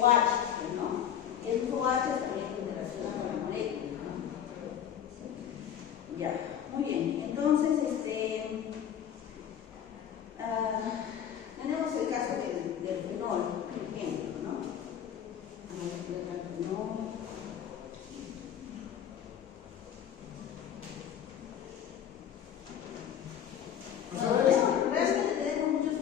OH, ¿no? Esos OH también interaccionan con la molécula, ¿no? Ya, muy bien. Entonces, tenemos el caso del fenol, por ejemplo, ¿no? Vamos a ver el fenol. Realmente tenemos muchos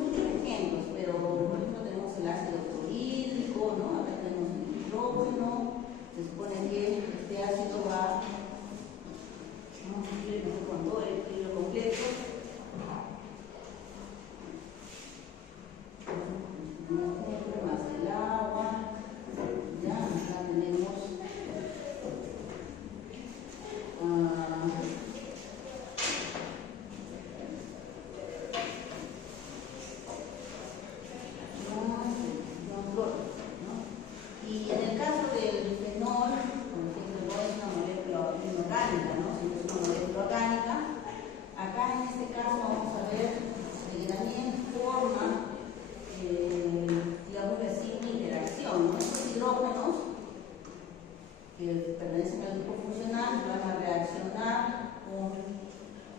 ejemplos, pero por ejemplo tenemos el ácido clorhídrico, ¿no? Acá tenemos el nitrógeno. Se supone que este ácido va, vamos a escribir no sé cuándo, el equilibrio completo. Más el agua, ya acá tenemos y en el caso del fenol, por ejemplo, no es una molécula inorgánica, ¿no? Sino es una molécula orgánica. Acá en este caso vamos a ver que también forma, digamos así, una interacción, ¿no? Estos hidrógenos que pertenecen al grupo funcional van a reaccionar con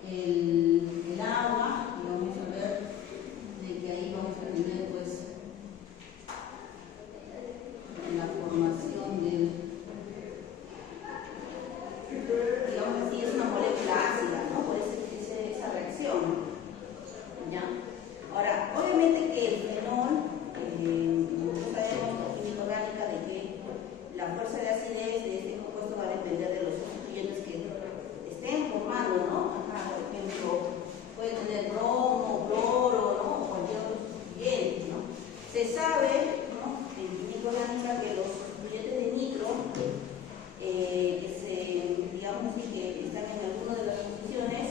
el agua y vamos a ver de que ahí vamos a tener pues la formación del, digamos así, es una molécula ácida, ¿no? Por esa reacción, ¿ya? Ahora, obviamente que el fenol, nosotros sabemos la química orgánica de que la fuerza de acidez de este compuesto va a depender de los sustituyentes que estén formando, ¿no? Acá, por ejemplo, puede tener bromo, cloro, ¿no? O cualquier otro sustituyente, ¿no? Se sabe, ¿no? En química orgánica que los sustituyentes de nitro, que se, digamos así, que están en alguna de las posiciones,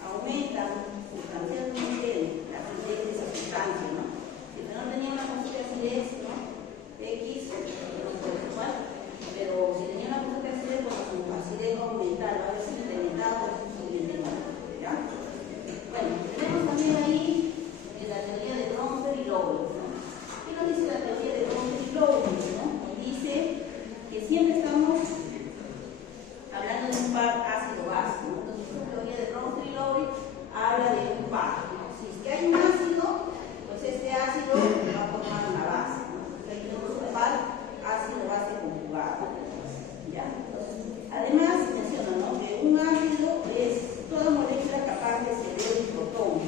aumentan sustancialmente la acidez de esa sustancia, ¿no? Si no tenía una constante de acidez, ¿no? X, no puede ser igual, pero si tenía una constante de acidez, pues su acidez va a aumentar, va a veces incrementar, por eso se incrementa, ¿ya? Bueno, tenemos también ahí la teoría de Bromfeld y Lowell, ¿no? ¿Qué nos dice la teoría de Bromfeld y Lowell, ¿no? Nos dice que siempre estamos hablando de un par ácido-base, ¿no? Entonces, la teoría de Bromfeld y Lowell habla de un par, ¿no? Si es que hay un ácido, pues este ácido va a formar una base, ¿no? Entonces, ahí tenemos un par ácido-base conjugado, ¿ya? Entonces, además, menciona, ¿no? Que un ácido es toda molécula capaz de ceder un protón,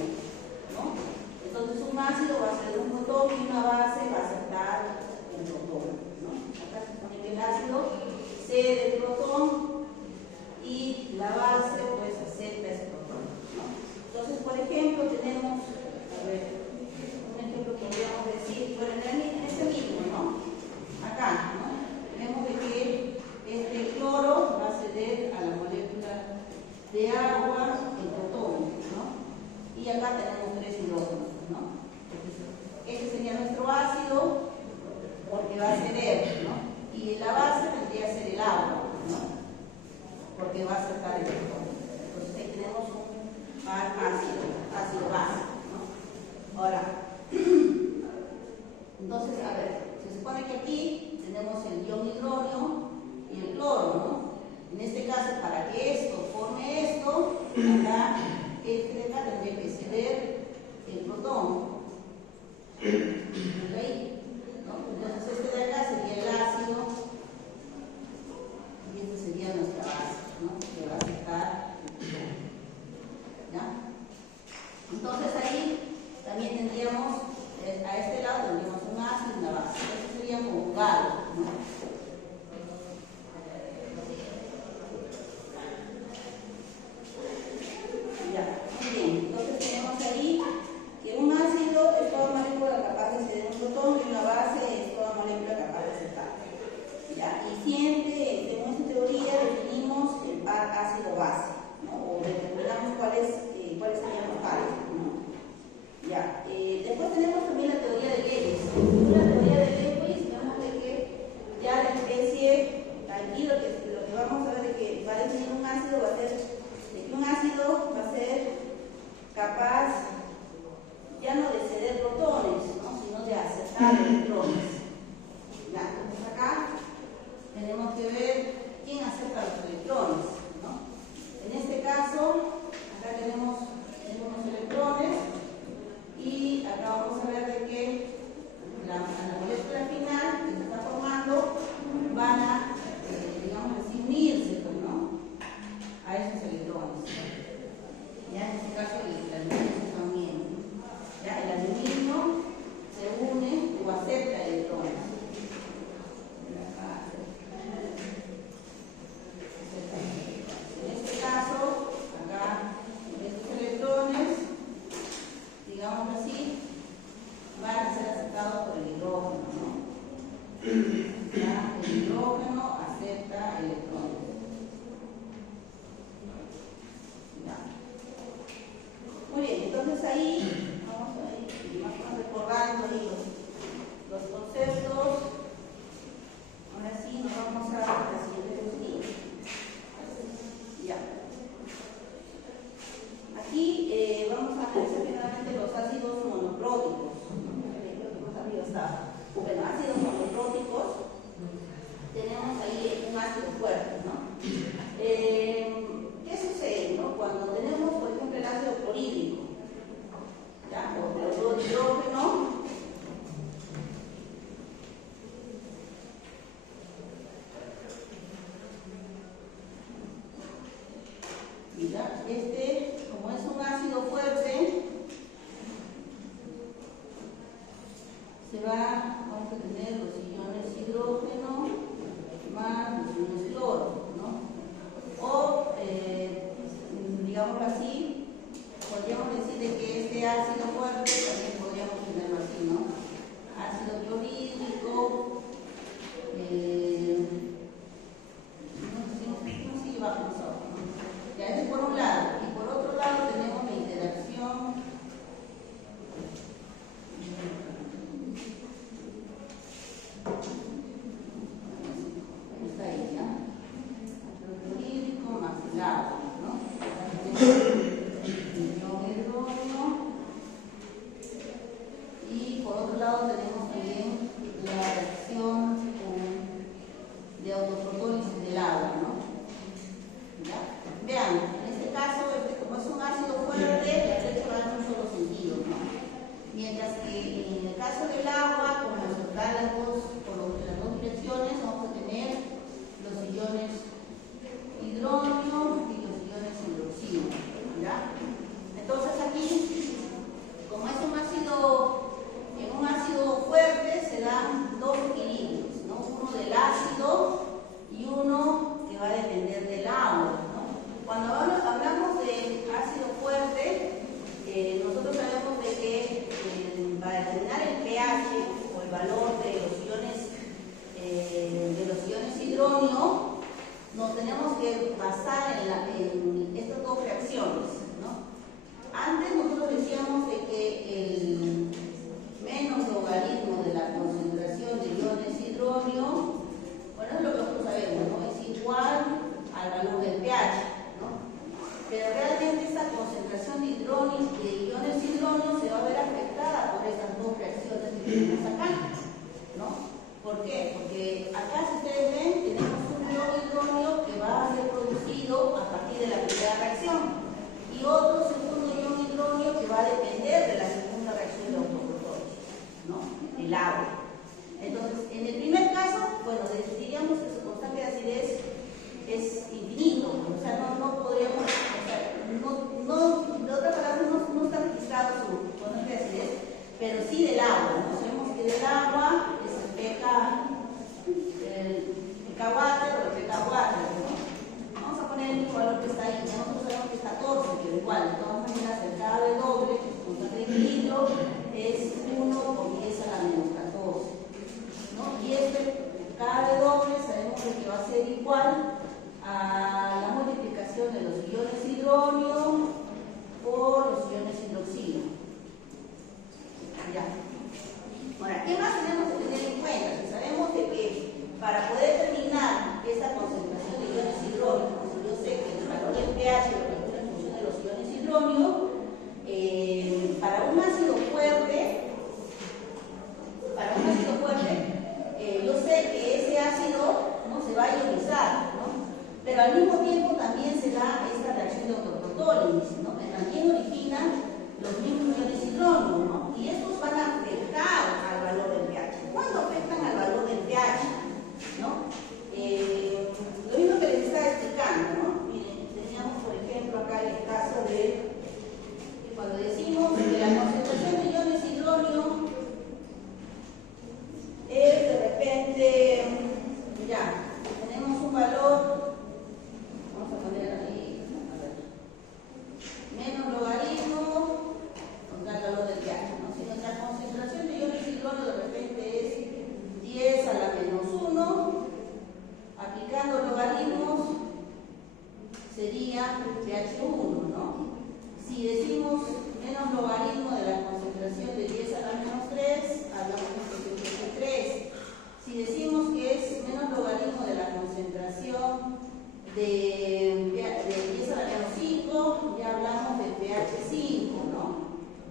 ¿no? Entonces, un ácido va a ceder un protón y una base va a aceptar un protón, ¿no? Acá se pone que el ácido cede el protón y la base pues acepta ese protón, ¿no? Entonces, por ejemplo, tenemos, a ver, un ejemplo que podríamos decir, bueno, en este mismo, ¿no? Acá, ¿no? Vemos de que este cloro va a ceder a la molécula de agua el protón, ¿no? Y acá tenemos 3 hidrógenos, ¿no? Entonces, este sería nuestro ácido porque va a ceder, ¿no? Y la base vendría a ser el agua, ¿no? Porque va a aceptar el protón. Entonces ahí tenemos un par ácido-base, ¿no? Ahora, entonces, a ver, se supone que aquí tenemos el ion hidrógeno y el cloro, ¿no? En este caso, para que esto forme esto, acá, este de acá tendría que ceder el protón. ¿Ok? ¿No? Entonces, este de acá sería el ácido y esta sería nuestra base, ¿no? Que va a aceptar el protón. ¿Ya? Entonces, ahí también tendríamos, a este lado tendríamos un ácido y una base. Esto sería conjugado, ¿no? Ya, muy bien. Entonces tenemos ahí que un ácido es toda molécula capaz de ceder un protón y una base es toda molécula capaz de aceptar. Ya, y siempre, según esta teoría, definimos el par ácido-base, ¿no? O determinamos cuáles serían los pares, ¿no? Ya, después tenemos también la teoría de Lewis. En la teoría de Lewis vemos de que ya la especie, aquí lo que vamos a ver es que va a definir un ácido, va a ser, de que un ácido va a ser capaz ya no de ceder protones, ¿no? Sino de aceptar electrones. Ya, electrones, ¿no? En este caso, acá tenemos unos electrones y acá vamos a ver de que la molécula final que se está formando van a, digamos así, unirse, pues, ¿no? A esos electrones. Ya en este caso el aluminio se está uniendo. Ya el aluminio se une o acepta electrones. En este caso, acá estos electrones, digamos así, van a ser aceptados por el hidrógeno, ¿no? Ya, el hidrógeno acepta electrones. Ya. Muy bien, entonces ahí vamos a ir más o menos recordando ahí los conceptos. Ahora sí, nos vamos a la siguiente diapositiva. Ya. Aquí vamos a analizar finalmente los ácidos monopróticos. Bueno, ácidos monopróticos, tenemos ahí un ácido fuerte, ¿no? ¿Qué sucede, no? Cuando tenemos, por ejemplo, el ácido clorhídrico, ¿ya? O cloruro de hidrógeno, mira, como es un ácido fuerte, vamos a tener los iones hidrógeno más los iones cloro, ¿no? O, digámoslo así, podríamos decir de que este ácido fuerte también podríamos tenerlo así, ¿no? Ácido clorhídrico, no sé si lleva nosotros, ¿no? Ya, ese por un lado. Y por otro lado tenemos la interacción nos tenemos que basar en estas dos reacciones, ¿no? Antes nosotros decíamos de que el menos logaritmo de la concentración de iones hidrógeno, bueno, es lo que nosotros sabemos, ¿no? Es igual al valor del pH, ¿no? Pero realmente esta concentración de iones hidrógeno se va a ver afectada por estas dos reacciones que tenemos acá, ¿no? ¿Por qué? Porque acá, si ustedes ven, tenemos un ion hidrógeno que va a ser producido a partir de la primera reacción y otro segundo ion hidrógeno que va a depender de la segunda reacción de autoprotólise, ¿no? El agua. Entonces, en el primer caso, bueno, diríamos que su constante de acidez es infinito, o sea, no podríamos, o sea, de otra palabra, no está registrado su constante de acidez, pero sí del agua, ¿no? Sabemos que del agua es el pK-water o el pK-water, ¿no? Vamos a poner el mismo valor que está ahí, nosotros sabemos que es 14, pero igual, de todas maneras, el Kw, que es constante de equilibrio, es 1 por 10 a la menos 14, ¿no? Y este Kw sabemos que va a ser igual a la multiplicación de los iones hidrógeno por los iones hidroxilo. Ya. Ahora, ¿qué más tenemos que tener en cuenta? Si sabemos de que para poder determinar esta concentración de iones hidrógeno, si yo sé que el valor del pH lo calculo en función de los iones hidrógeno, para un ácido fuerte, pero al mismo tiempo también se da esta reacción de autoprotólisis, ¿no? Que también originan los mismos iones hidrógenos, ¿no? Y estos van a afectar al valor del pH. ¿Cuándo afectan al valor del pH? ¿No? Lo mismo que les estaba explicando, ¿no? Miren, teníamos por ejemplo acá el caso de que cuando decimos que la concentración de iones hidrógeno es de repente, ya, tenemos un valor, vamos a poner ahí, a ver, menos logaritmo contra el valor del pH, ¿no? Si nuestra concentración de iones hidrógeno de repente es 10 a la menos 1, aplicando logaritmos sería pH 1, ¿no? Si decimos menos logaritmo de la concentración de 10 a la menos 3, hablamos de pH 3. Si decimos que es menos logaritmo de la concentración de 10 a la menos 5, ya hablamos de pH 5, ¿no?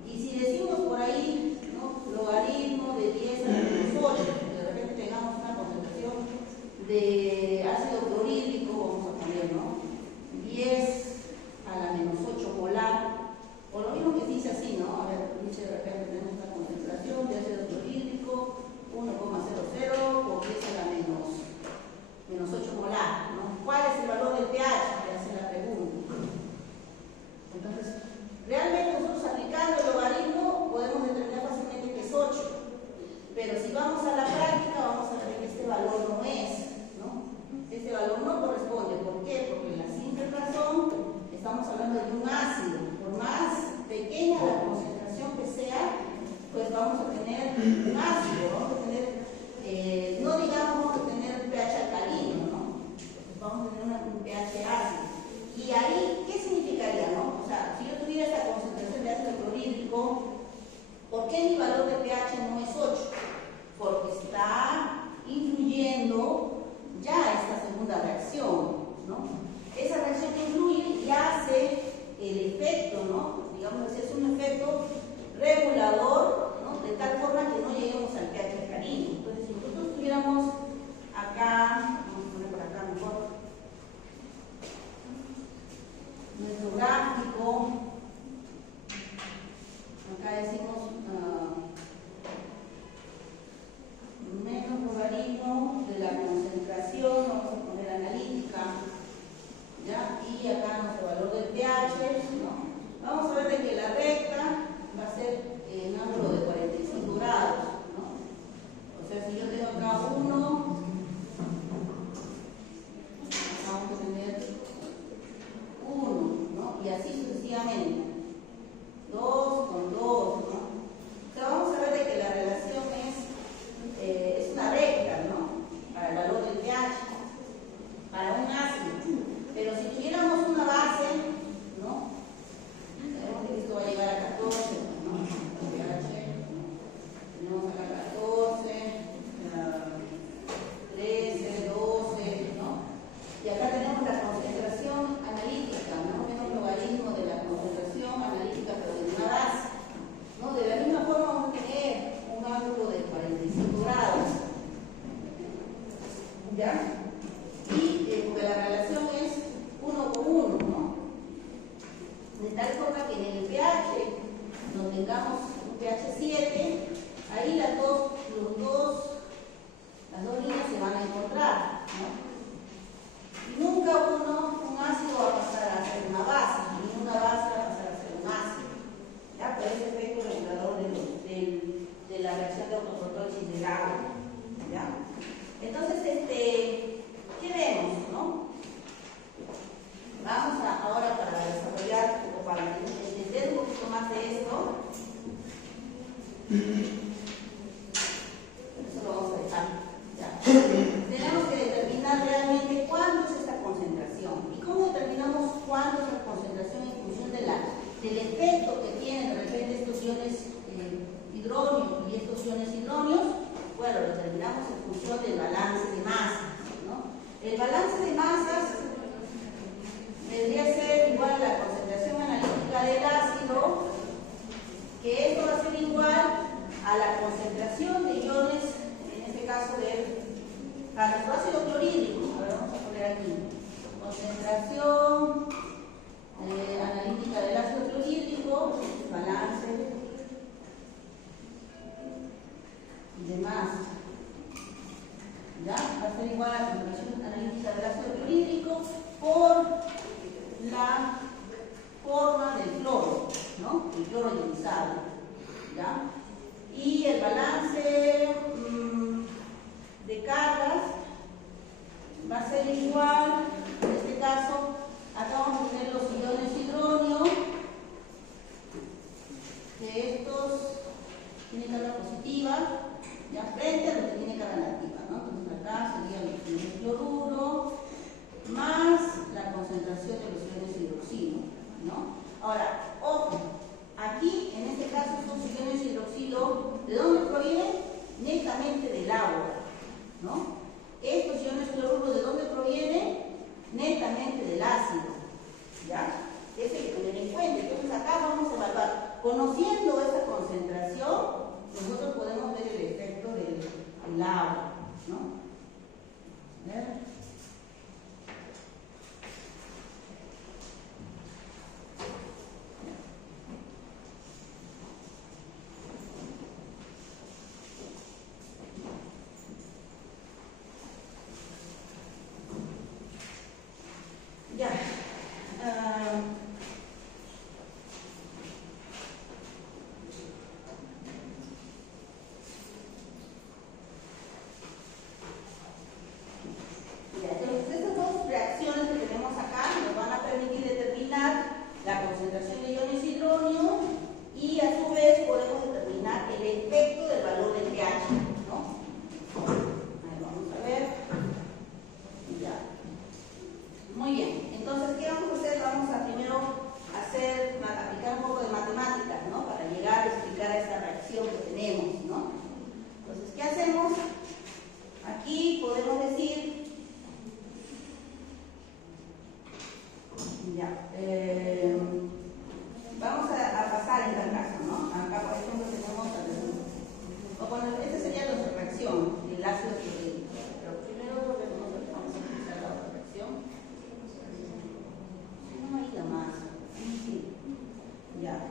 Y si decimos por ahí, ¿no?, logaritmo de 10 a la menos 8, de repente tengamos una concentración de ácido clorhídrico, vamos a poner, ¿no?, 10 a la menos 8 molar, o lo mismo que se dice así, ¿no? A ver, dice de repente tenemos una concentración de ácido clorhídrico 1,00 por 10 a la menos 8 molar, ¿no? ¿Cuál es el valor del pH? Que hace la pregunta. Entonces, realmente nosotros aplicando el logaritmo podemos determinar fácilmente que es 8, pero si vamos a la práctica vamos a ver que este valor no es, ¿no? Este valor no corresponde. ¿Por qué? Porque la simple razón, estamos hablando de un ácido. Por más pequeña la concentración que sea, pues vamos a tener un ácido, vamos a tener, no digamos vamos a tener un pH alcalino, ¿no? Pues vamos a tener un pH ácido. Y ahí, ¿qué significaría, no? O sea, si yo tuviera esta concentración de ácido clorhídrico, ¿por qué mi valor de pH no es 8? Porque está influyendo ya esta segunda reacción, ¿no? Esa reacción que influye y hace el efecto, ¿no? Digamos que es un efecto regulador, ¿no?, de tal forma que no lleguemos al pH alcalino. Entonces, si nosotros tuviéramos acá, vamos a poner por acá mejor, nuestro gráfico, acá decimos menos logaritmo de la concentración, vamos a poner analítica, ¿ya? Y acá nuestro valor del pH, ¿no? Vamos a ver de que la recta va a ser en ángulo de 45 grados, ¿no? O sea, si yo tengo acá 1, vamos a tener 1, ¿no? Y así sucesivamente. 2 con 2, ¿no? O sea, vamos a ver de que la relación es una recta, ¿no? Para el valor del pH, para un ácido. Pero si tuviéramos una base, ¿no? Sabemos que esto va a llegar a 14, ¿no? pH, tenemos acá 14, 13, 12, ¿no? Y acá tenemos la concentración analítica, ¿no? Menos logaritmo de la concentración analítica, pero de una base, ¿no? De la misma forma vamos a tener un ángulo de 45 grados, ¿ya? Y porque la relación es 1 con 1, ¿no? De tal forma que en el pH, donde tengamos un pH 7, ahí las dos líneas se van a encontrar, ¿no? Y nunca un ácido va a pasar a ser una base, ni una base va a pasar a ser un ácido, ¿ya? Por ese efecto regulador de la reacción de autoprotólisis del agua, ¿ya? Entonces, ¿qué vemos, no? Vamos ahora para desarrollar o para entender un poquito más de esto. Eso lo vamos a dejar, ¿ya? Tenemos que determinar realmente cuánto es esta concentración. ¿Y cómo determinamos cuánto es la concentración en función del efecto que tienen de repente estos iones hidrógenos y estos iones hidrógenos? Bueno, lo determinamos en función del balance de masas, ¿no? El balance de masas vendría a ser igual a la concentración analítica del ácido, que esto va a ser igual a la concentración de iones, en este caso del nuestro ácido clorhídrico. A ver, vamos a poner aquí, concentración analítica del ácido clorhídrico, balance y demás. ¿Ya? Va a ser igual a la concentración analítica del ácido clorhídrico por la forma del cloro, ¿no? El cloro ionizado. ¿Ya? Y el balance de cargas va a ser igual, en este caso, acá vamos a tener los iones hidronio, que estos tienen carga positiva, ya frente a los que tienen carga negativa, ¿no? Entonces acá serían los iones cloruro, más la concentración de los iones hidroxilo, ¿no? Ahora, ojo, aquí, en este caso, estos iones hidroxilo, ¿de dónde provienen? Netamente del agua, ¿no? Estos iones cloruro, ¿de dónde provienen? Netamente del ácido, ¿ya? Eso hay que tener en cuenta. Entonces acá vamos a evaluar. Conociendo esta concentración, nosotros podemos ver el efecto del agua, ¿no? A ver.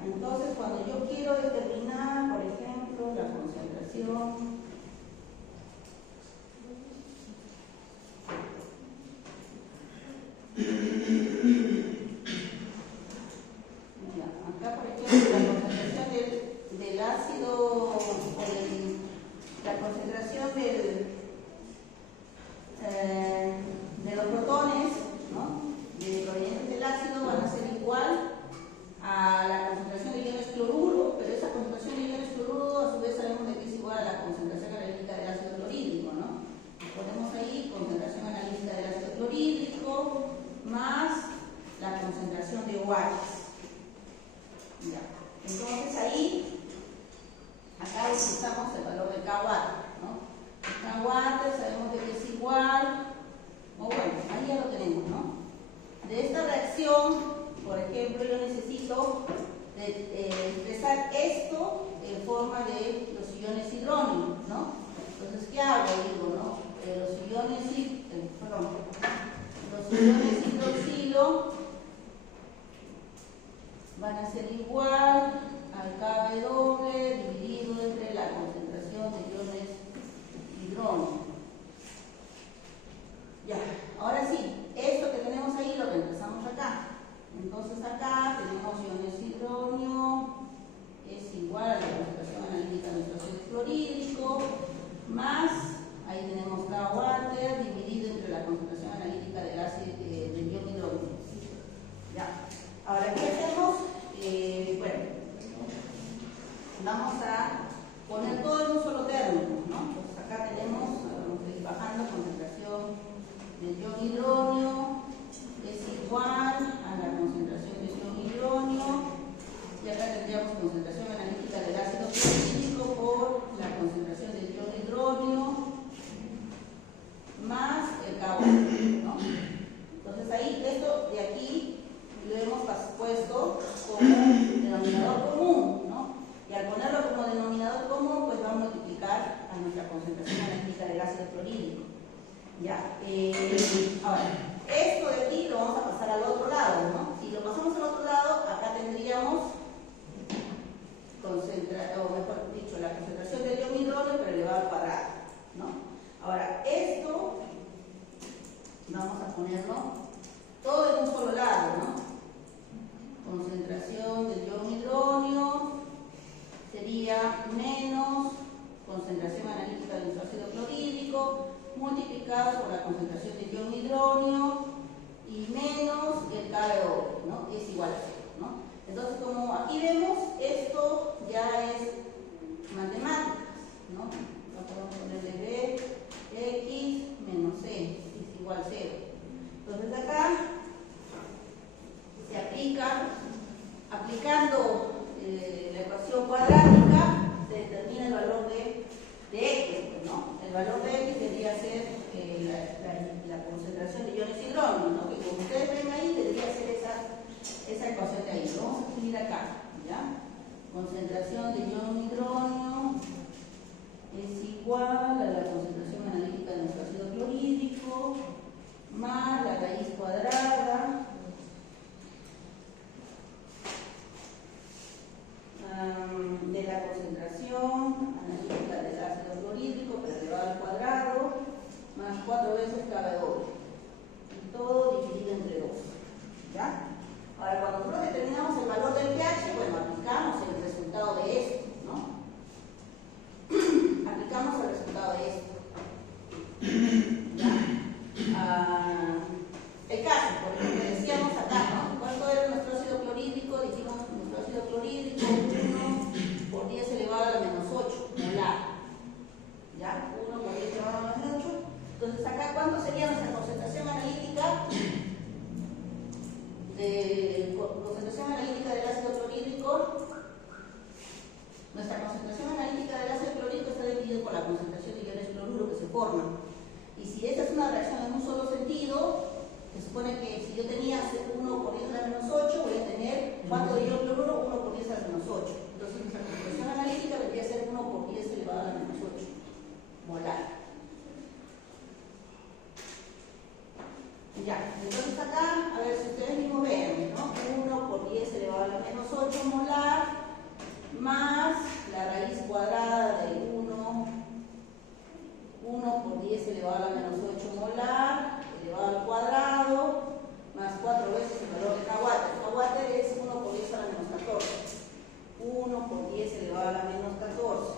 Entonces, cuando yo quiero determinar, por ejemplo, la concentración acá, por ejemplo, la concentración del ácido, la concentración de los protones, ¿no? Provenientes del ácido van a ser igual a la concentración de iones cloruro, pero esa concentración de iones cloruro a su vez sabemos de que es igual a la concentración analítica del ácido clorhídrico, ¿no? Ponemos ahí concentración analítica del ácido clorhídrico más la concentración de OH. Ya. Entonces ahí, acá utilizamos el valor de K-watt, ¿no? K-watt sabemos de que es igual, o bueno, ahí ya lo tenemos, ¿no? De esta reacción, por ejemplo, yo necesito expresar esto en forma de los iones hidróneo, ¿no? Entonces, ¿qué hago? Digo, ¿no? Los iones hidroxilo van a ser igual al Kw dividido entre la concentración de iones hidróneo. Ya, ahora sí, esto que tenemos ahí lo reemplazamos acá. Entonces acá tenemos iones hidróneo es igual a la concentración analítica de nuestro ácido clorhídrico más, ahí tenemos K-watt dividido entre la concentración analítica del ion hidróneo. Ya. Ahora, ¿qué hacemos? Bueno, vamos a poner todo en un solo término, ¿no? Entonces acá tenemos, vamos a ir bajando, concentración del ion hidróneo es igual a la concentración de ion hidróneo, y acá tendríamos concentración analítica del ácido clorhídrico por la concentración del ion hidróneo más el K-watt, ¿no? Entonces ahí, esto de aquí lo hemos puesto como denominador común, ¿no? Y al ponerlo como denominador común, pues va a multiplicar a nuestra concentración analítica del ácido clorhídrico. Ya, ahora, esto de aquí lo vamos a pasar al otro lado, ¿no? Si lo pasamos al otro lado, acá tendríamos la concentración del ion hidrógeno pero elevado al cuadrado, ¿no? Ahora, esto vamos a ponerlo todo en un solo lado, ¿no? Concentración del ion hidrógeno sería menos concentración analítica de nuestro ácido clorhídrico multiplicado por la concentración del ion hidrógeno y menos el Kb, ¿no? Es igual a 0, ¿no? Entonces, como aquí vemos, esto ya es matemáticas, ¿no? Lo podemos ponerle B, X menos C es igual a 0. Entonces acá se aplica, aplicando la ecuación cuadrática, se determina el valor de X, ¿no? El valor de X debería ser la concentración de iones hidrógenos, ¿no? Que como ustedes ven ahí, debería ser esa ecuación de ahí. Lo vamos a escribir acá, ¿ya? Concentración de ion hidrógeno es igual a la concentración analítica de nuestro ácido clorhídrico más la raíz cuadrada de la concentración analítica del ácido clorhídrico pero elevado al cuadrado más 4 veces Kw, y todo dividido entre 2, ¿ya? Ahora, cuando nosotros determinamos el valor del pH, bueno, aplicamos el resultado de esto, ¿no? Aplicamos el resultado de esto. ¿Ya? El caso, por ejemplo, decíamos acá, ¿no? ¿Cuánto era nuestro ácido clorhídrico? Dijimos nuestro ácido clorhídrico 1 por 10 elevado a la menos 8 molar. ¿Ya? 1 por 10 elevado a la menos 8. Entonces, acá, ¿cuánto sería nuestra concentración analítica? De concentración analítica del ácido clorhídrico, nuestra concentración analítica del ácido clorhídrico está dividida por la concentración de iones cloruro que se forman. Y si esta es una reacción en un solo sentido, se supone que si yo tenía 1 por 10 a la menos 8, voy a tener ¿cuánto de ion cloruro? 1 por 10 a la menos 8. Entonces nuestra concentración analítica debería ser 1 por 10 elevado a la menos 8 molar. Ya, entonces acá, a ver si ustedes mismos ven, ¿no? 1 por 10 elevado a la menos 8 molar más la raíz cuadrada de 1 por 10 elevado a la menos 8 molar elevado al cuadrado más 4 veces el valor de Kw. Kw es 1 por 10 a la menos 14. 1 por 10 elevado a la menos 14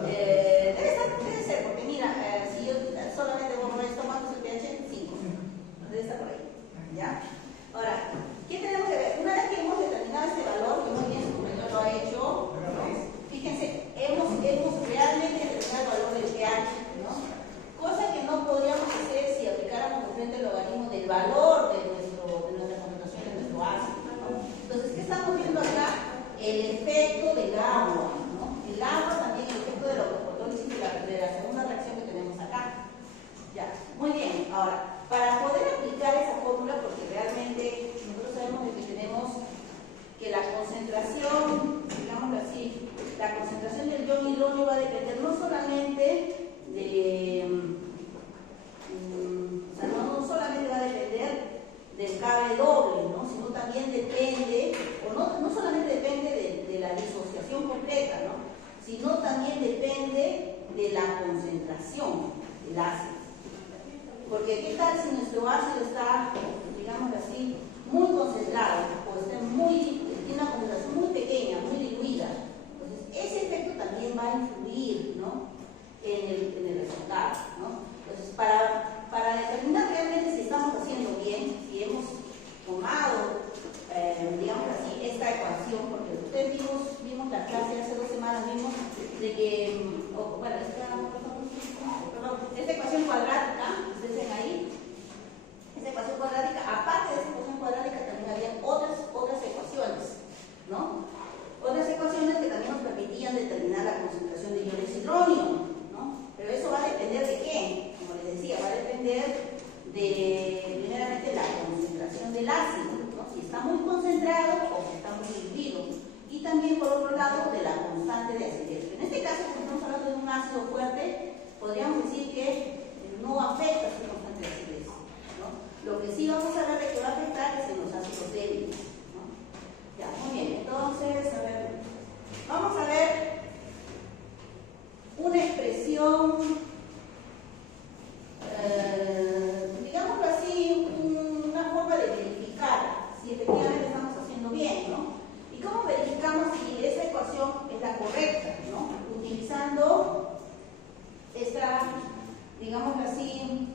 Debe ser, porque mira, si yo solamente borro esto, ¿cuánto es el pH? 5. Debe estar por ahí. ¿Ya? Ahora, ¿qué tenemos que ver? Una vez que hemos determinado este valor, que muy bien su compañero lo ha hecho, ¿no? Fíjense, hemos realmente determinado el valor del pH, ¿no? Cosa que no podríamos hacer si aplicáramos de frente el logaritmo del valor de nuestra concentración de nuestro ácido, ¿no? Entonces, ¿qué estamos viendo acá? El efecto del agua, ¿no? El agua también, el efecto de la autólisis de la segunda reacción que tenemos acá. Ya, muy bien. Ahora, para poder aplicar esa fórmula, porque realmente nosotros sabemos de que tenemos que la concentración, digámoslo así, la concentración del ion hidrógeno va a depender no solamente de, no solamente va a depender del Kw, ¿no? Sino también depende, o no solamente depende de la disociación completa, ¿no? Sino también depende de la concentración del ácido. Porque ¿qué tal si nuestro ácido está, digamos así, muy concentrado o tiene una concentración muy pequeña, muy diluida? Entonces, ese efecto también va a influir, ¿no? en el resultado, ¿no? Entonces, para determinar realmente si estamos haciendo bien, si hemos tomado, digamos así, esta ecuación, porque ustedes vimos la clase hace 2 semanas, vimos de que, esta ecuación cuadrática, ustedes ven ahí, esa ecuación cuadrática, aparte de esa ecuación cuadrática también había otras ecuaciones, ¿no? Otras ecuaciones que también nos permitían determinar la concentración de iones hidrógeno, ¿no? Pero eso va a depender de qué, como les decía, va a depender primeramente, la concentración del ácido, ¿no? Si está muy concentrado o si está muy diluido. Y también, por otro lado, de la constante de acidez. En este caso, como estamos hablando de un ácido fuerte, podríamos decir que no afecta a su constante de acidez, ¿no? Lo que sí vamos a ver de que va a afectar es en los ácidos débiles, ¿no? Ya, muy bien. Entonces, a ver, vamos a ver una expresión, digámoslo así, una forma de verificar si efectivamente estamos haciendo bien, ¿no? ¿Y cómo verificamos si esa ecuación es la correcta, ¿no? Utilizando esta, digámoslo así,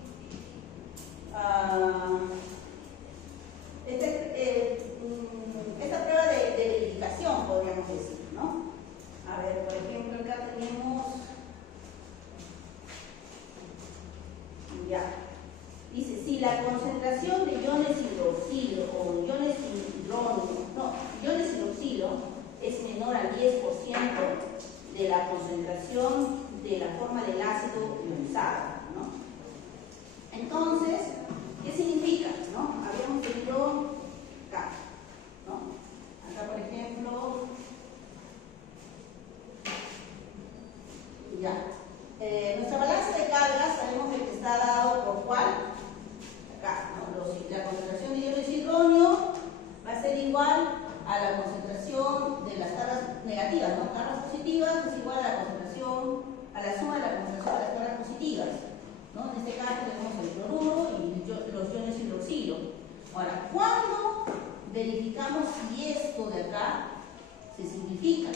esta prueba de verificación, podríamos decir, ¿no? A ver, por ejemplo, acá tenemos, ya, dice, si la concentración de iones hidroxilo o iones hidroxilo es menor al 10% de la concentración de la forma del ácido ionizado, ¿no? Entonces, ¿qué significa? ¿No? Habíamos tenido acá, ¿no? Acá, por ejemplo, ya. Nuestra balanza de cargas sabemos que está dado por ¿cuál? Acá, ¿no? La concentración de iones hidrógeno va a ser igual a la concentración de las cargas negativas, ¿no? Cargas positivas es igual a la concentración, a la suma de la concentración de las cargas positivas, ¿no? En este caso tenemos el cloruro y los iones hidroxilo. Ahora, ¿cuándo verificamos si esto de acá se simplifica?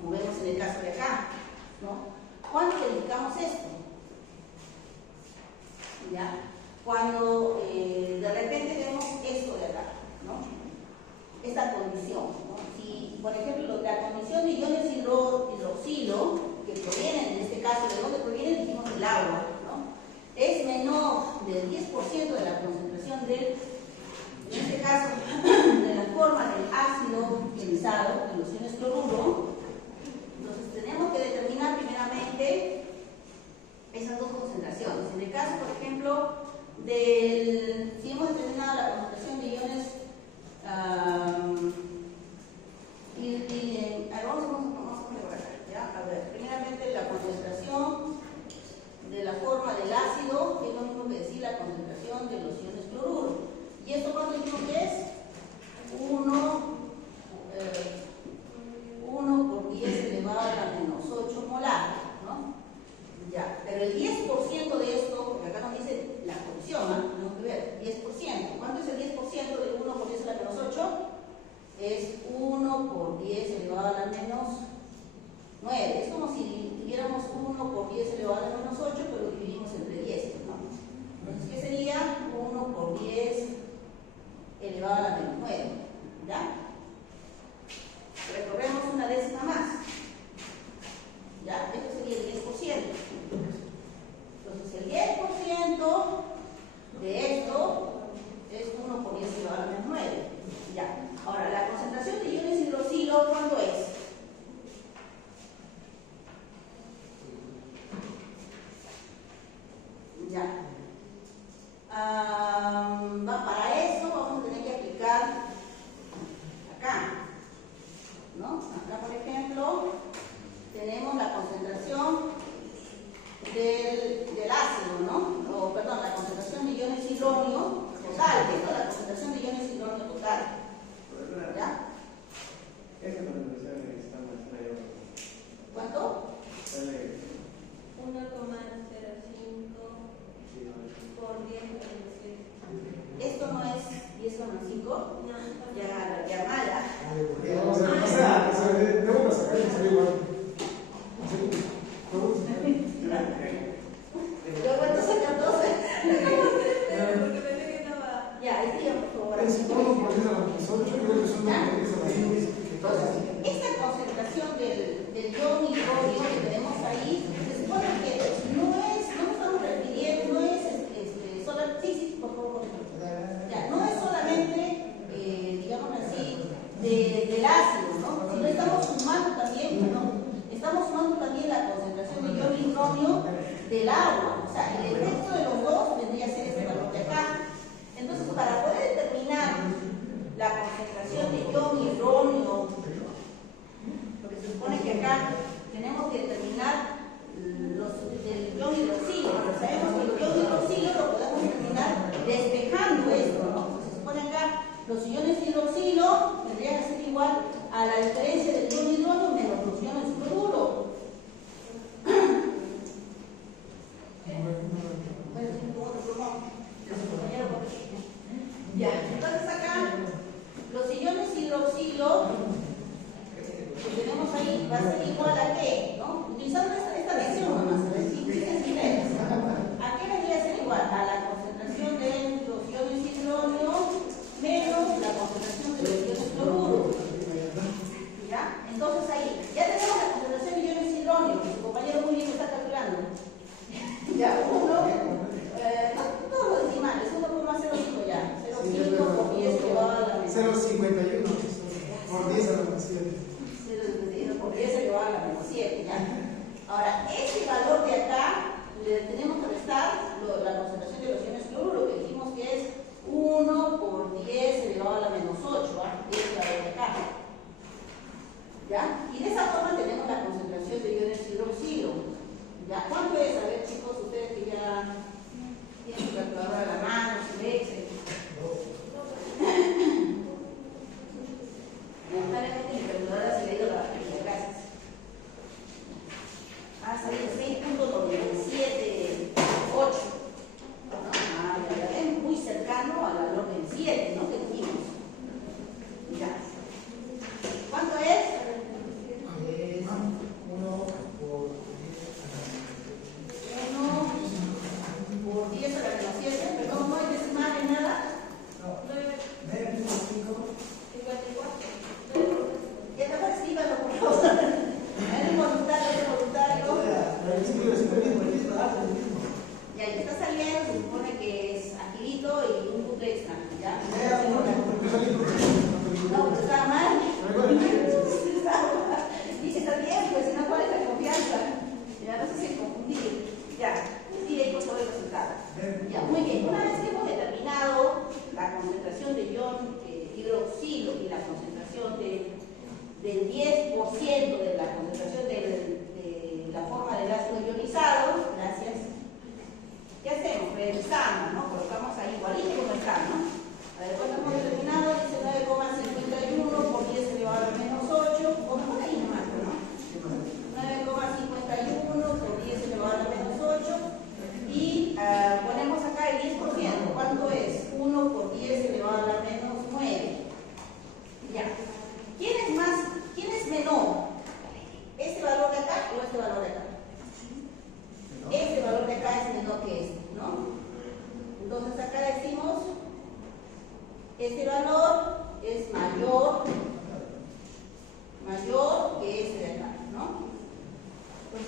Como vemos en el caso de acá, ¿no? ¿Cuándo verificamos esto? ¿Ya? Cuando de repente tenemos esto de acá, ¿no? Esta condición, ¿no? Si, por ejemplo, la condición de iones hidroxilo, que provienen, en este caso, ¿de dónde provienen? Dijimos del agua, ¿no? Es menor del 10% de la concentración del, en este caso, de la forma del ácido ionizado, de los iones cloruro. Entonces tenemos tuviéramos 1 por 10 elevado a la menos 8, pero lo dividimos entre 10, ¿no? Entonces, ¿qué sería? 1 por 10 elevado a la menos 9, ¿ya? Recorremos una décima más, ¿ya? Esto sería el 10%. Entonces, el 10% de esto es 1 por 10 elevado a la menos 9, ¿ya? Ahora, la concentración de iones hidroxilo, ¿cuánto es? Ya. Para eso vamos a tener que aplicar acá, ¿no? Acá, por ejemplo, tenemos la concentración del ácido, ¿no? O, perdón, la concentración de iones hidróneo total, ¿no? La concentración de iones hidróneo total. ¿Ya? ¿Cuánto? 1,05 por 10 menos 7. Esto no es 10,5. No, Ya mala. Vamos a pasar, tengo que sacar el celular. ¿Yo cuánto sacan 12? porque pensé que estaba. Ya, escriban por favor. Es 1 por 10 a la menos 8, creo que es 1 por 10 a la menos 10. Entonces, esta concentración del ion hidrógeno que tenemos ahí, se supone que no nos estamos refiriendo, no es sí, por favor. Ya, no es solamente, digamos así, del ácido, ¿no? Sino estamos sumando también, ¿no? Estamos sumando también la concentración de ion hidrógeno del agua. O sea, el efecto de los dos vendría a ser este valor de acá. Entonces, para poder determinar la concentración de ion hidrógeno, porque se supone que acá tenemos que determinar el ion hidroxilo. Sabemos que el ion hidroxilo lo podemos determinar despejando esto, ¿no? Se supone acá los iones hidroxilo tendrían que ser igual a la diferencia del ion hidrógeno menos los iones fluoruro. Ya, entonces acá los iones hidroxilo que tenemos ahí va a ser igual a qué, ¿no? Utilizando esta reacción nomás, ¿a qué vendría a ser igual? A la concentración de los iones hidrógeno menos la concentración de los iones fluoruro. ¿Ya? Entonces ahí, ya tenemos la concentración de iones hidrógeno, que su compañero muy bien está calculando. Ya, todos los decimales, 1,05 ya, 0,5 por 10 elevado a la menos 0,51 por 10 a la menos 7. 0,51 por 10 elevado a la menos 7, ¿ya? Ahora, este valor de acá le tenemos que restar la concentración de los iones fluoruro, que dijimos que es 1 por 10 elevado a la menos 8, ¿ah? Es el valor de acá. ¿Ya? Y de esa forma tenemos la concentración de iones hidroxilo. ¿Ya? ¿Cuánto es? A ver, chicos, ustedes que ya tienen su calculadora a la mano, su Excel. Lamentablemente mi calculadora se le ha ido a la casa. Ah, salió.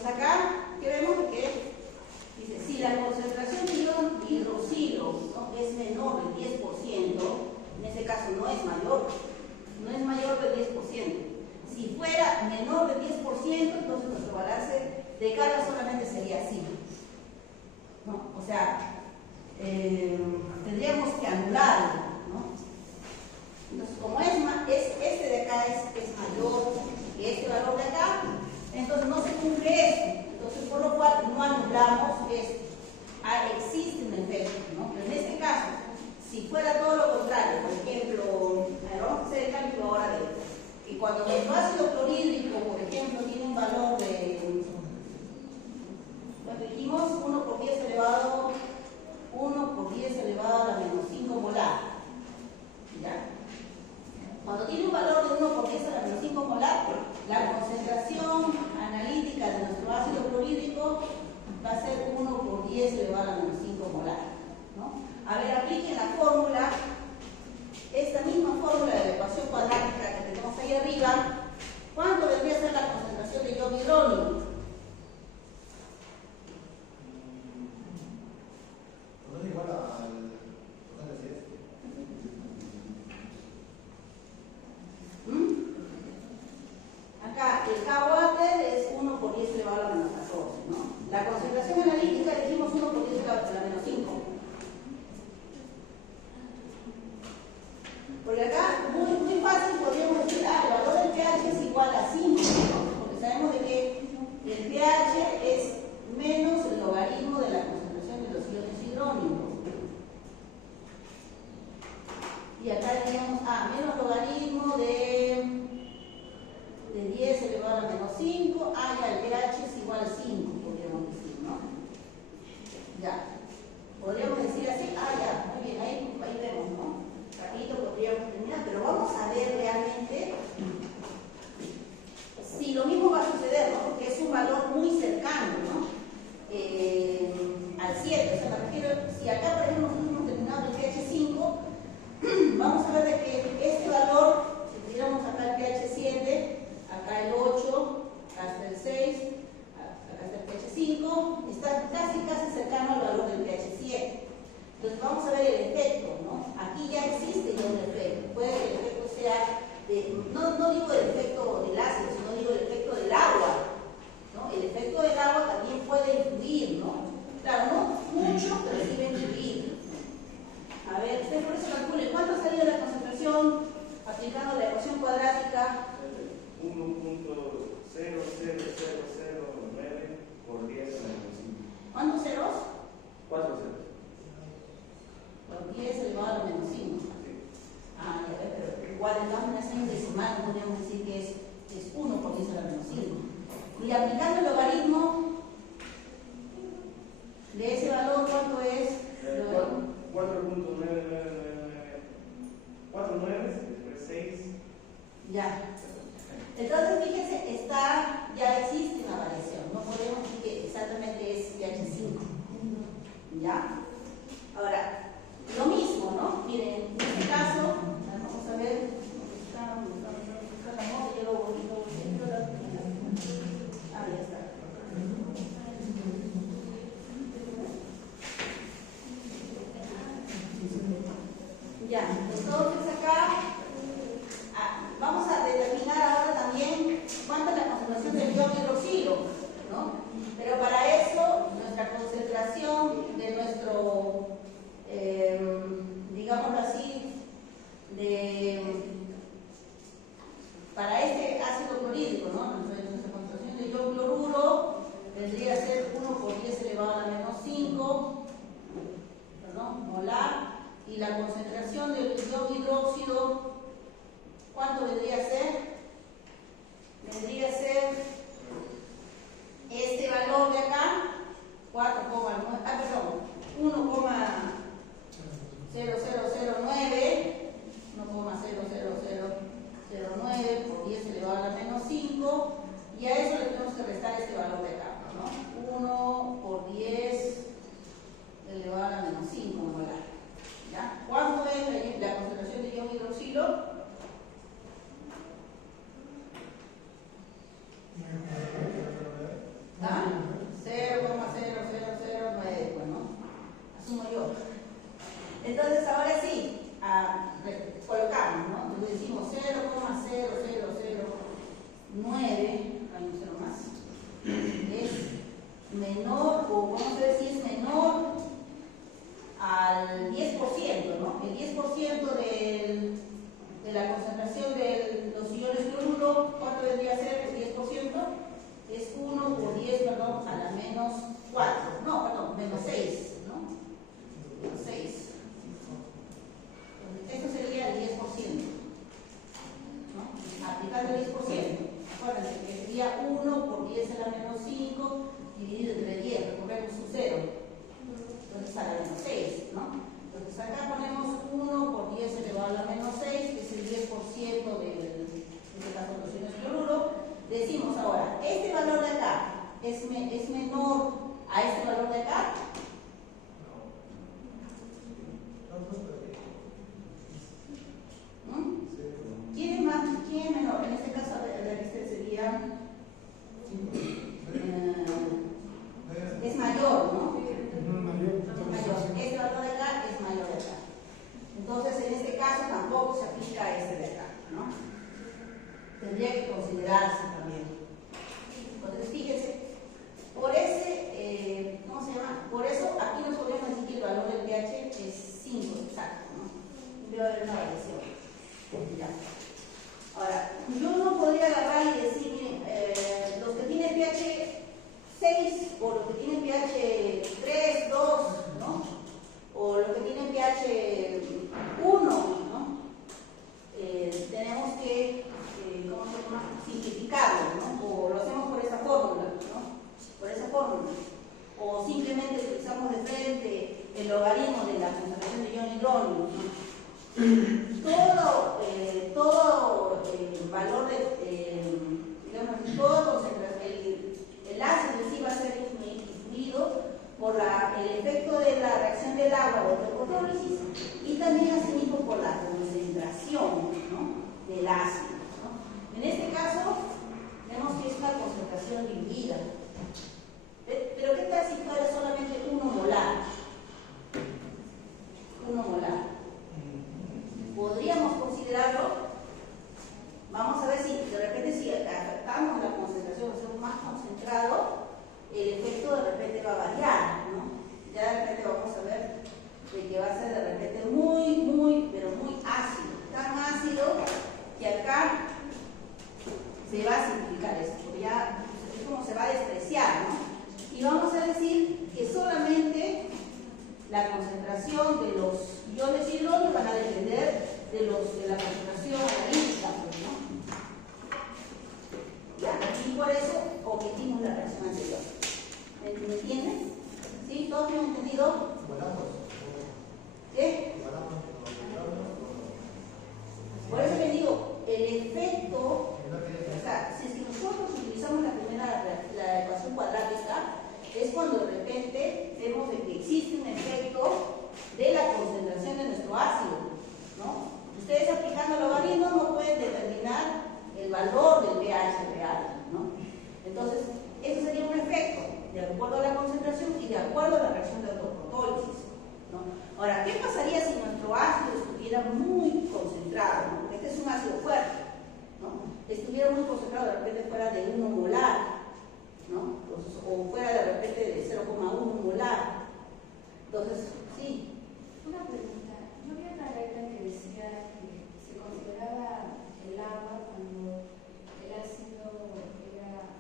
Entonces acá, ¿qué vemos? Que dice, si la concentración de hidroxilo, ¿no?, es menor del 10%, en ese caso no es mayor del 10%. Si fuera menor del 10%, entonces nuestro balance de carga solamente sería así, ¿no? O sea, tendríamos que anularlo, ¿no? Entonces, como este de acá es mayor que este valor de acá, entonces no se cumple esto. Entonces, por lo cual no anulamos esto. Existe un efecto, ¿no? Pero en este caso, si fuera todo lo contrario, por ejemplo, vamos a hacer el cálculo ahora de que cuando nuestro ácido clorhídrico, por ejemplo, tiene un valor de, lo dijimos, 1 por 10 elevado a la menos 5 molar. ¿Ya? Cuando tiene un valor de 1 por 10 a la menos 5 molar, la concentración analítica de nuestro ácido clorhídrico va a ser 1 por 10 elevado a la menos 5 molar, ¿no? A ver, apliquen la fórmula, esta misma fórmula de la ecuación cuadrática que tenemos ahí arriba. ¿Cuánto debería ser la concentración de iodo hidróneo? No es igual al total de 10. Acá el K-water es 1 por 10 elevado a la menos 14, ¿no? La concentración analítica dijimos 1 por 10 elevado a la menos 5. Porque acá, muy fácil, podríamos decir, el valor del pH es igual a 5, ¿no? Porque sabemos de que el pH es menos el logaritmo de la concentración de los iones hidrónicos. Y acá diríamos, menos logaritmo de 10 elevado a la menos 5, ya el pH es igual a 5, podríamos decir, ¿no? Ya. Podríamos decir así, ya, muy bien, ahí vemos, ¿no? Rapidito podríamos terminar, pero vamos a ver realmente si lo mismo va a suceder, ¿no? Porque es un valor muy cercano, ¿no? Al 7, o sea, me refiero, si acá por ejemplo nosotros hemos determinado el pH 5, vamos a ver de que este valor, si tuviéramos acá el pH 7, acá el 8, hasta el 6, acá está el pH 5, está casi cercano al valor del pH 7. Entonces vamos a ver el efecto, ¿no? Aquí ya existe ya un efecto. Puede que el efecto sea, no digo el efecto del ácido, sino digo el efecto del agua, ¿no? El efecto del agua también puede influir, ¿no? Claro, no mucho, pero sí va a influir. A ver, ustedes por eso calculen, ¿cuánto ha salido la concentración aplicando la ecuación cuadrática? 1.00009 por 10 a la menos 5. ¿Cuántos ceros? 4 ceros. Por 10 elevado a la menos 5. Ya ves, pero igual en todas maneras hay un decimal, no podríamos decir que es 1 por 10 a la menos 5. Y aplicando el logaritmo de ese valor, ¿cuánto es? 4.99949, después 6. Ya. Entonces, fíjense, ya existe una variación. No podemos decir que exactamente es pH 5. ¿Ya? Ahora, lo mismo, ¿no? Miren, en este caso, vamos a ver, ya está. a la menos 4, no, perdón, menos 6, ¿no? Menos 6. Esto sería el 10%, ¿no? Aplicando el 10%. Acuérdense que sería 1 por 10 a la menos 5 dividido entre 10, recogemos su 0. Entonces a la menos 6, ¿no? Entonces acá ponemos 1 por 10 elevado a la menos 6, que es el 10% de la solución de cloruro. Decimos ahora, este valor de acá es menor a este valor de acá. ¿Quién es más? ¿Quién es menor? En este caso, este sería es mayor, ¿no? Mayor. Este valor de acá es mayor de acá. Entonces, en este caso tampoco se aplica este de acá, ¿no? Tendría que considerarse también. Entonces, fíjense, por ese, ¿cómo se llama? Por eso aquí nos podríamos decir que el valor del pH es 5, exacto, ¿no? Debe haber una variación. Ya. Ahora, yo no podría agarrar y decir, miren, los que tienen pH 6 o los que tienen pH 3, 2, ¿no? O los que tienen pH 1, ¿no? Tenemos que, ¿cómo se llama? Simplificarlo, ¿no? O lo hacemos por esa fórmula, ¿no? Por esa fórmula. O simplemente utilizamos de frente el logaritmo de la concentración de ion hidrógeno, ¿no? Todo el valor de, digamos, el ácido en sí va a ser influido por el efecto de la reacción del agua o de electrólisis y también asimismo por la concentración, ¿no? Del ácido, ¿no? En este caso vemos que es una concentración diluida. Pero ¿qué tal si fuera solamente 1 molar? 1 molar. ¿Podríamos considerarlo? Vamos a ver si de repente si afectamos la concentración, hacemos más concentrado, el efecto de repente va a variar, ¿no? Ya de repente vamos a ver que va a ser de repente pero muy ácido, tan ácido que acá se va a simplificar esto, porque ya es como se va a despreciar, ¿no? Y vamos a decir que solamente la concentración de los iones hidrógenos van a depender de la concentración analítica, ¿no? ¿Ya? Y por eso omitimos la reacción anterior. ¿Me entienden? ¿Sí? ¿Todos me han entendido? ¿Qué? Por eso les digo, el efecto, o sea, si es que nosotros utilizamos la ecuación cuadrática, es cuando de repente vemos de que existe un efecto de la concentración de nuestro ácido, ¿no? Ustedes aplicando el logaritmo no pueden determinar el valor del pH real, ¿no? Entonces, eso sería un efecto de acuerdo a la concentración y de acuerdo a la reacción de autoprotólisis, ¿no? Ahora, ¿qué pasaría si nuestro ácido estuviera muy concentrado, ¿no? Porque este es un ácido fuerte, ¿no? Estuviera muy concentrado, de repente fuera de 1 molar, ¿no? Entonces, o fuera de repente de 0,1 molar. Entonces, sí. Una pregunta. Yo vi una regla que decía que se consideraba el agua cuando el ácido era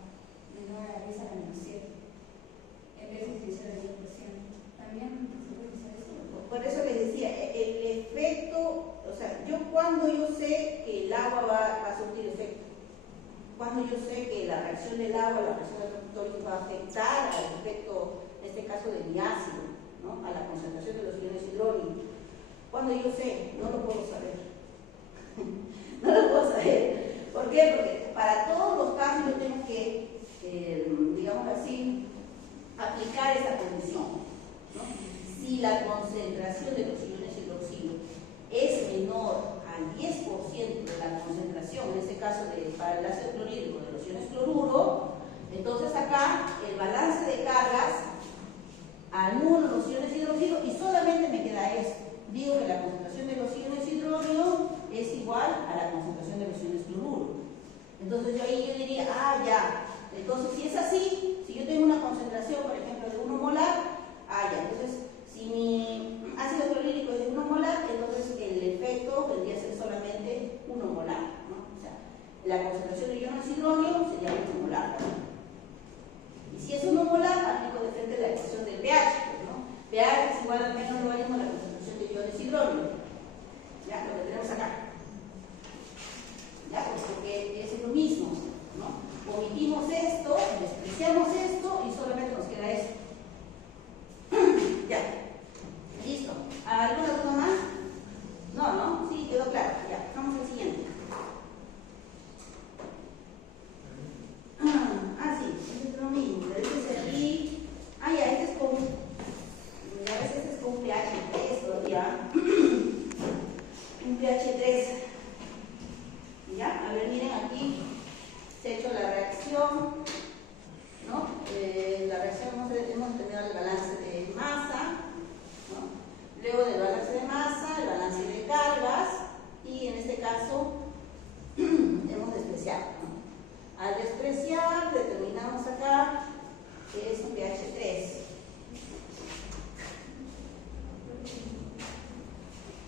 menor a 10 a la menos 7, en vez de utilizar el 10%. ¿También se puede utilizar eso? Por eso les decía, el efecto, o sea, cuando yo sé que el agua va a surtir efecto, cuando yo sé que la reacción del agua, la reacción del autoprotólisis va a afectar al efecto, en este caso de mi ácido, ¿no? A la concentración de los iones hidrógenos. Cuando yo sé, no lo puedo saber. No lo puedo saber. ¿Por qué? Porque para todos los casos yo tengo que, digamos así, aplicar esa condición, ¿no? Si la concentración de